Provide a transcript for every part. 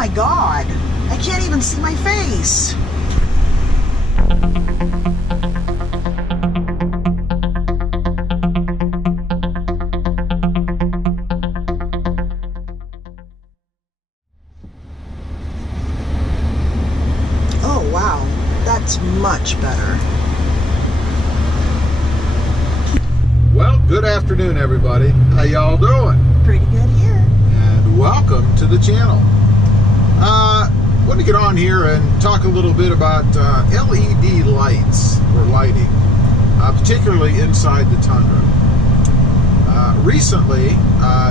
my God. I can't even see my face. Oh, wow. That's much better. Well, good afternoon, everybody. How y'all doing? Pretty good here. And welcome to the channel. Want to get on here and talk a little bit about LED lights or lighting, particularly inside the Tundra. Recently,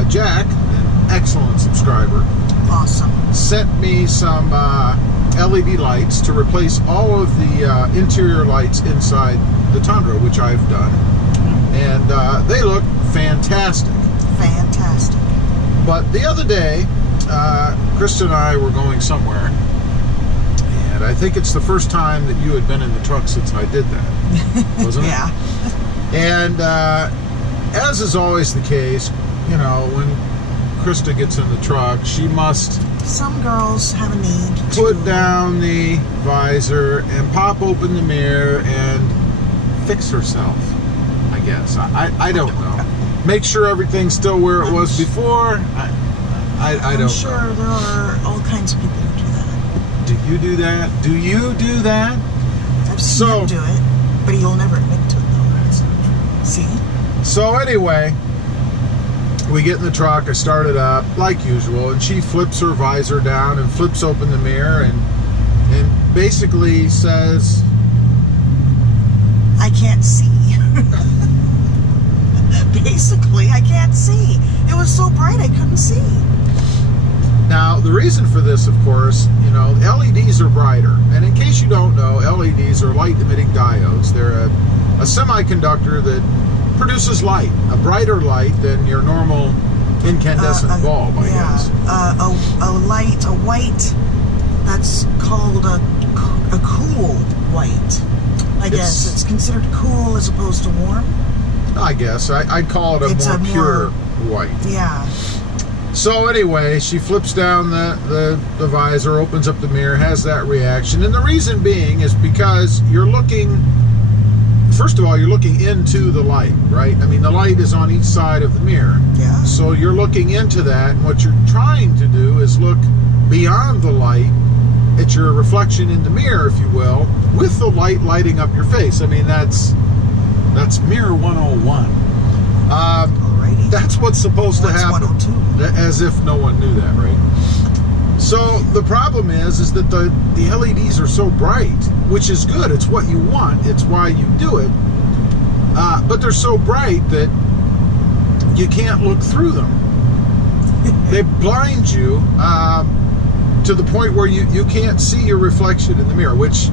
Jack, an excellent subscriber, Awesome. sent me some LED lights to replace all of the interior lights inside the Tundra, which I've done. And they look fantastic. Fantastic. But the other day, Christa and I were going somewhere, and I think it's the first time that you had been in the truck since I did that, wasn't it? Yeah. And as is always the case, you know, when Christa gets in the truck, she must Some girls have a need to put down the visor and pop open the mirror and fix herself, I guess. I don't know. Make sure everything's still where it was before. I don't know. I'm sure there are all kinds of people who do that. Do you do that? Do you do that? I've seen him do it, but he'll never admit to it, though. That's not true. See? So anyway, we get in the truck, I start it up, like usual, and she flips her visor down and flips open the mirror and basically says, I can't see. Basically, I can't see. It was so bright I couldn't see. Now, the reason for this, of course, you know, LEDs are brighter. And in case you don't know, LEDs are light-emitting diodes. They're a semiconductor that produces light, a brighter light than your normal incandescent bulb, I guess. A light, a white, that's called a cool white. I guess it's considered cool as opposed to warm. I guess. I'd call it a more pure white. Yeah. So anyway, she flips down the visor, opens up the mirror, has that reaction. And the reason being is because you're looking, first of all, you're looking into the light, right? I mean, the light is on each side of the mirror. Yeah. So you're looking into that, and what you're trying to do is look beyond the light at your reflection in the mirror, if you will, with the light lighting up your face. I mean, that's Mirror 101. Alrighty. That's what's supposed to happen. 102. As if no one knew that, right? So the problem is that the LEDs are so bright, which is good. It's what you want. It's why you do it. But they're so bright that you can't look through them. They blind you to the point where you can't see your reflection in the mirror, which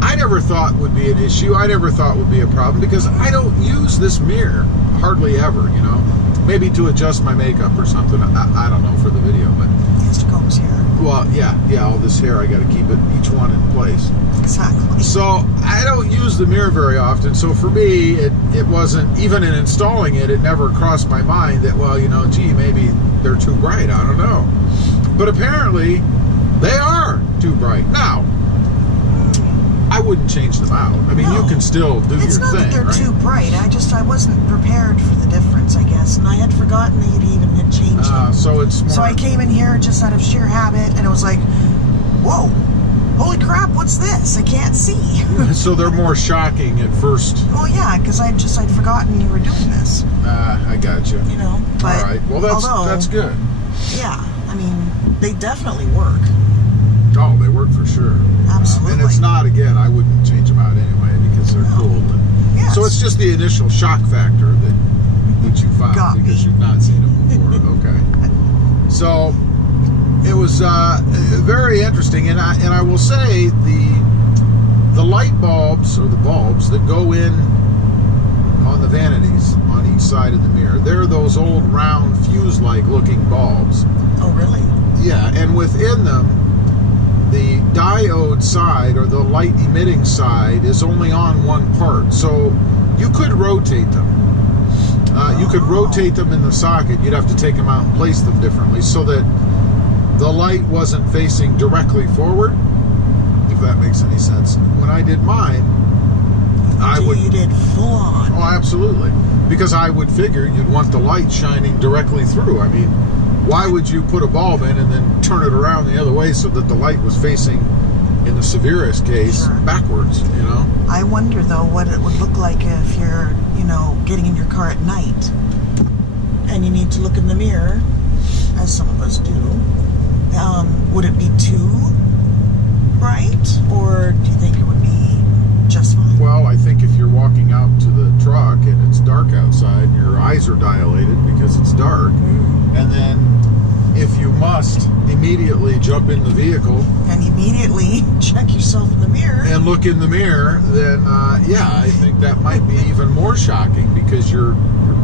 I never thought would be an issue. I never thought would be a problem because I don't use this mirror hardly ever, you know. Maybe to adjust my makeup or something. I don't know for the video, but He has to comb his hair. well, yeah, all this hair, I got to keep it each one in place. Exactly. So I don't use the mirror very often. So for me, it wasn't, even in installing it, it never crossed my mind that, well, you know, gee, maybe they're too bright. I don't know. But apparently, they are too bright. Now, I wouldn't change them out. I mean, you can still do your thing, It's not that they're too bright. I wasn't prepared for the difference, I guess. And I had forgotten that you'd even had changed them. So it's more... So I came in here just out of sheer habit, and it was like, whoa, holy crap, what's this? I can't see. So they're more shocking at first. Oh, yeah, because I'd forgotten you were doing this. I got you. You know? But all right. Well, that's good. Yeah, I mean, they definitely work. Oh, they work for sure. Absolutely. And it's not, again, I wouldn't change them out anyway because they're cool. But, yes. So it's just the initial shock factor that you found because you've not seen them before. Okay. So it was very interesting, and I will say the light bulbs or the bulbs that go in on the vanities on each side of the mirror, they're those old round fuse-like looking bulbs. Oh, really? Yeah, and within them, the diode side or the light emitting side is only on one part, so you could rotate them. You could rotate them in the socket. You'd have to take them out and place them differently so that the light wasn't facing directly forward, if that makes any sense. When I did mine, You did full on. Oh, absolutely. Because I would figure you'd want the light shining directly through. I mean, why would you put a bulb in and then turn it around the other way so that the light was facing, in the severest case, backwards, you know? I wonder, though, what it would look like if you're, you know, getting in your car at night and you need to look in the mirror, as some of us do. Would it be too bright, or do you think it would be just fine? Well, I think if you're walking out to the truck and it's dark outside, your eyes are dilated because it's dark, and then if you must immediately jump in the vehicle and immediately check yourself in the mirror and look in the mirror, then yeah, I think that might be even more shocking because your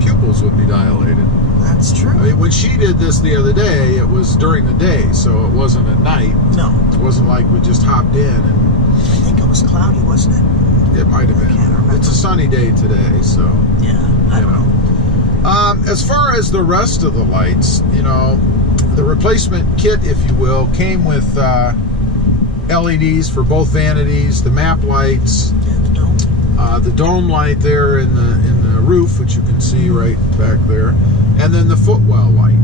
pupils would be dilated. That's true. I mean, when she did this the other day, it was during the day, so it wasn't at night. No. It wasn't like we just hopped in and... I think it was cloudy, wasn't it? It might have been. I can't remember. It's a sunny day today, so... Yeah, I don't know. As far as the rest of the lights, you know, the replacement kit, if you will, came with LEDs for both vanities, the map lights, the dome light there in the roof, which you can see right back there, and then the footwell light.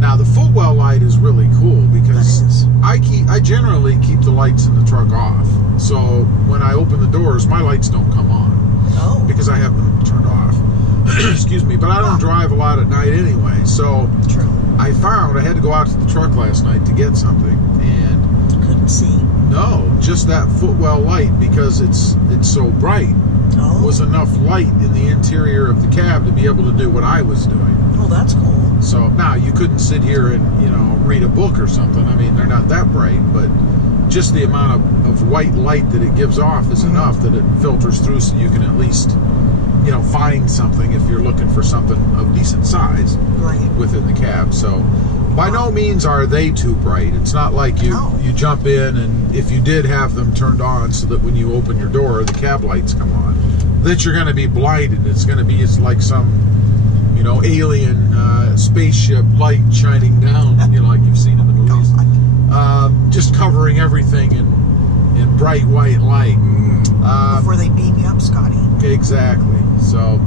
Now the footwell light is really cool because I generally keep the lights in the truck off. So when I open the doors, my lights don't come on because I have them turned off. Excuse me, but I don't drive a lot at night anyway. So I found I had to go out to the truck last night to get something, and couldn't see. No, just that footwell light, because it's so bright, was enough light in the interior of the cab to be able to do what I was doing. Oh, that's cool. So now you couldn't sit here and, you know, read a book or something. I mean, they're not that bright, but just the amount of white light that it gives off is enough that it filters through, so you can at least, you know, find something if you're looking for something of decent size within the cab. So by no means are they too bright. It's not like you jump in, and if you did have them turned on so that when you open your door the cab lights come on, that you're going to be blinded. It's going to be like some, you know, alien spaceship light shining down, you know, like you've seen in the movies, just covering everything in bright white light. Before they beam you up, Scotty. Exactly. So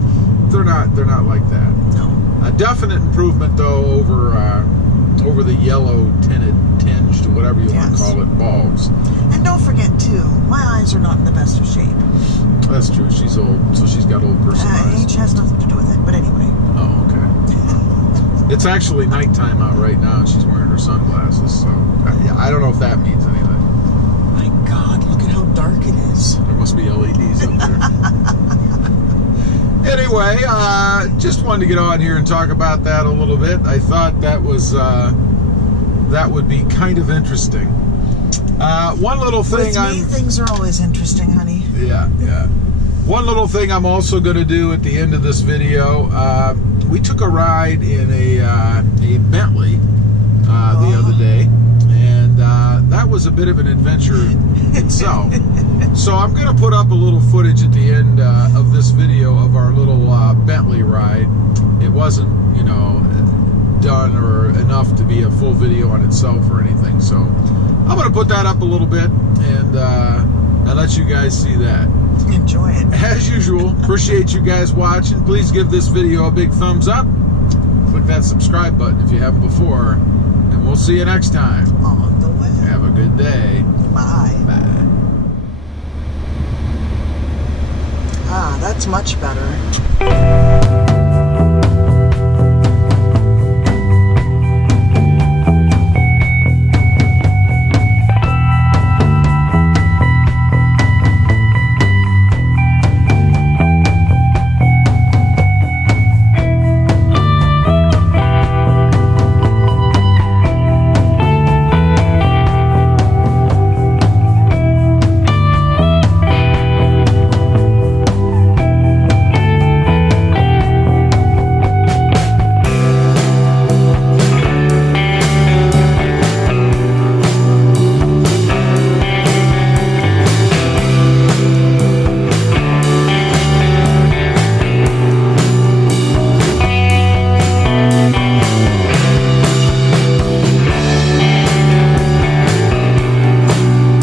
they're not like that. No. A definite improvement though over the yellow tinged, whatever you want to call it, bulbs. And don't forget too, my eyes are not in the best of shape. That's true. She's old, so she's got old person eyes. Age has nothing to do with it, but anyway. Oh, okay. It's actually nighttime out right now, and she's wearing her sunglasses, so I don't know if that means anything. My God, look at how dark it is. There must be LEDs up there. Anyway, just wanted to get on here and talk about that a little bit. I thought that was that would be kind of interesting. One little thing. With me, things are always interesting, honey. Yeah, yeah. One little thing I'm also going to do at the end of this video. We took a ride in a Bentley the other day, and that was a bit of an adventure itself. So I'm going to put up a little footage at the end of this video of our little Bentley ride. It wasn't, you know, done or enough to be a full video on itself or anything. So I'm going to put that up a little bit and let you guys see that. Enjoy it. As usual, appreciate you guys watching. Please give this video a big thumbs up. Click that subscribe button if you haven't before. And we'll see you next time. On the way. Have a good day. Bye. Bye. Ah, that's much better.